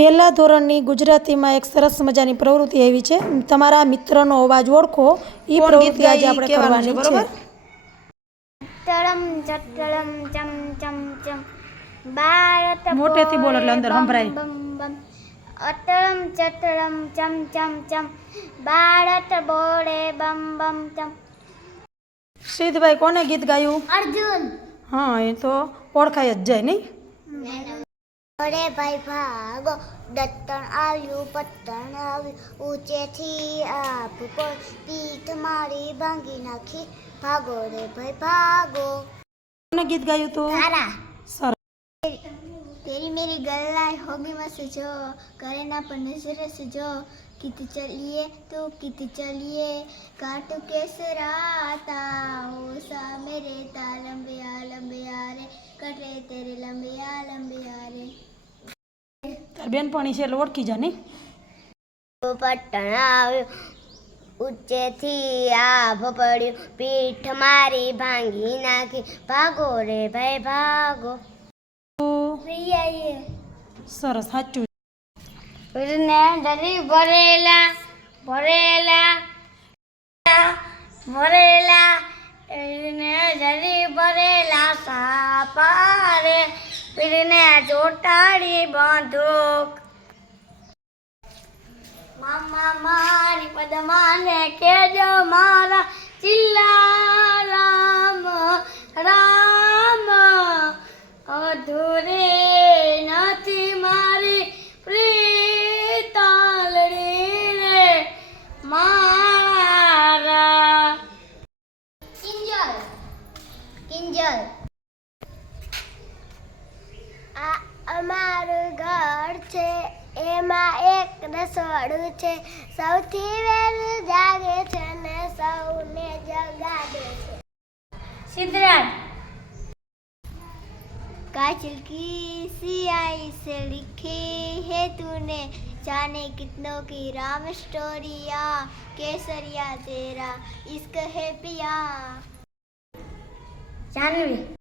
પહેલા ધોરણની ગુજરાતીમાં એક સરસ મજાની પ્રવૃત્તિ આવી છે. તમારા મિત્રનો અવાજ ઓળખો. એ પ્રવૃત્તિ આજે આપણે કરવાની છે. ચટળમ ચટળમ ચમ ચમ ચમ ભારત મોટેથી બોલો એટલે અંદર સંભળાય. બમ બમ અટળમ ચટળમ ચમ ચમ ચમ ભારત બોલે બમ બમ ચમ. સિદ્ધભાઈ કોને ગીત ગાયું? અર્જુન. હા, એ તો ઓળખાય જ જાય નહીં. અરે ભાઈ ભાગો, દત્તણ આવ્યું પત્તણ આવ્યું, ઊંચેથી આપ પર પીઠ મારી ભાંગી નાખી, ભાગો રે ભાઈ ભાગો. કોને ગીત ગાયું તું? તારા. સરસ. तेरी मेरी गल्ला होगी मत जो, करे ना पर नजर से जो, कित चलिए तो कित चलिए, काटू कैसे राता ओ सा मेरे ता लंबिया रे, कटे तेरे लंबिया रे. તાર બેનપણી છે એટલે ઓળખી જા નહીં. પટણ આવ્યું, ઊંચેથી આભ પડ્યું, પીઠ મારી ભાંગી નાખી, ભાગો રે ભાઈ ભાગો. સરસ, સાચું. ડરી ભરેલા ભરેલા ભરેલા ડરી ભરેલા સાપારે, પીરને ચોટાડી બંદૂક. મામા મારી પદમાને કેજો મારા ચિલ્લા રામ રામ, અધૂરે નથી મારી પ્રીતાલડી રે મારા. કિંજલ કિંજલ. આ અમારું ઘર છે, એમાં એક રસોડું છે, સૌથી વહેલું જાગે છે ને સૌને જગાડે છે. સિદ્ધરાજ. काजल की सियाही से लिखी है तूने, जाने कितनों की राम स्टोरिया, केसरिया तेरा इश्क है पिया. जानवी.